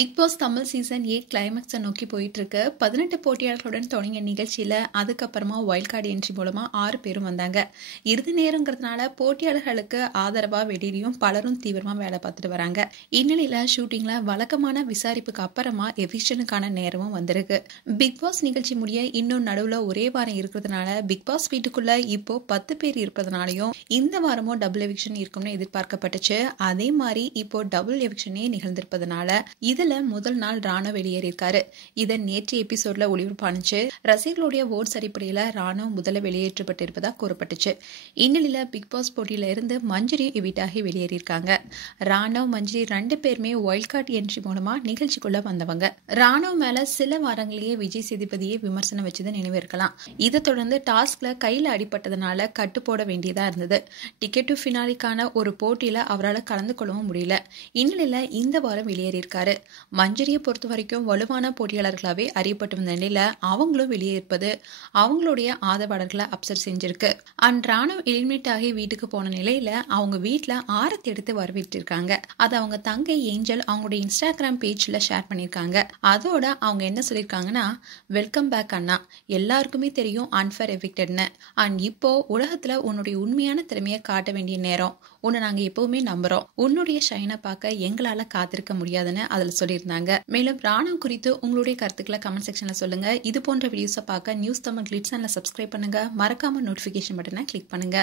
Big pass Tamil season 8 கிளைமேக்ஸை நோக்கி போயிட்டு இருக்கு. 18 போட்டியாளர்களுடன் தொடங்கிய நிகழ்ச்சியில அதுக்கப்புறமா வைல்ட் கார்டு என்ட்ரி மூலமா 6 பேரும் வந்தாங்க. இறுதி நேரங்கிறதுனால போட்டியாளர்களுக்கு ஆதரவா வெளியிலையும் பலரும் தீவிரமா வேலை பார்த்துட்டு வராங்க. இந்நிலையில ஷூட்டிங்ல வழக்கமான விசாரிப்புக்கு அப்புறமா எவிக்ஷனுக்கான நேரமும் வந்திருக்கு. பிக் பாஸ் நிகழ்ச்சி முடிய இன்னும் நடுவுல ஒரே வாரம் இருக்கிறதுனால பிக் பாஸ் வீட்டுக்குள்ள இப்போ 10 பேர் இருப்பதனாலையும் இந்த வாரமும் டபுள் எவிக்ஷன் இருக்கும்னு எதிர்பார்க்கப்பட்டுச்சு. அதே மாதிரி இப்போ டபுள் எவிக்ஷனே நிகழ்ந்திருப்பதனால இதுல முதல் நாள் ராணவ் வெளியேறியிருக்காரு. இதை நேற்று எபிசோட்ல ஒளிபரப்பானுச்சு. ரசிகர்களுடைய ஓட்ஸ் அடிப்படையில ராணவ் முதல்ல வெளியேற்றப்பட்டிருப்பதா கூறப்பட்டுச்சு. இந்நிலையில பிக் பாஸ் போட்டியில இருந்து மஞ்சரி எவிட்டாகி வெளியேறியிருக்காங்க. ராணவ் மஞ்சரி 2 பேருமே வைல்ட் கார்டு என்ட்ரி மூலமா நிகழ்ச்சிக்குள்ள வந்தவங்க. ராணவ் மேல சில வாரங்களிலேயே விஜய் சேதுபதியை விமர்சனம் வச்சது நினைவிருக்கலாம். இதை தொடர்ந்து டாஸ்க்ல கையில அடிபட்டதுனால கட்டு போட வேண்டியதா இருந்தது. டிக்கெட் டு ஃபினாலிக்கான ஒரு போட்டியில அவரால் கலந்து கொள்ளவும் முடியல. இந்நிலையில இந்த வாரம் வெளியேறியிருக்காரு. மஞ்சரியை பொறுத்த வரைக்கும் வலுவான போட்டியாளர்களாவே அறியப்பட்டு வந்த நிலையில அவங்களும் வெளியேற்பது அவங்களுடைய ஆதரவாளர்களை அப்செட் செஞ்சிருக்கு. அண்ட் ராணுவ எலிமினேட் ஆகி வீட்டுக்கு போன நிலையில அவங்க வீட்டுல ஆரத்தி எடுத்து வரவேற்றிருக்காங்க. அது அவங்க தங்கை ஏஞ்சல் அவங்களுடைய இன்ஸ்டாகிராம் பேஜ்ல ஷேர் பண்ணிருக்காங்க. அதோட அவங்க என்ன சொல்லிருக்காங்கன்னா, வெல்கம் பேக் அண்ணா, எல்லாருக்குமே தெரியும் அன்ஃபேர் எவிக்டட்னு. அண்ட் இப்போ உலகத்துல உன்னுடைய உண்மையான திறமையை காட்ட வேண்டிய நேரம். உன்னை நாங்க எப்பவுமே நம்புறோம். உன்னுடைய ஷைனை பார்க்க எங்களால காத்திருக்க முடியாதுன்னு அதுல சொல்லியிருந்தாங்க. மேலும் ராணுவம் குறித்து உங்களுடைய கருத்துக்களை கமெண்ட் செக்ஷன்ல சொல்லுங்க. இது போன்ற வீடியோஸை பார்க்க நியூஸ் தமிழ் கிளிட்ஸ் சேனலை சப்ஸ்கிரைப் பண்ணுங்க. மறக்காம நோட்டிபிகேஷன் பட்டனை கிளிக் பண்ணுங்க.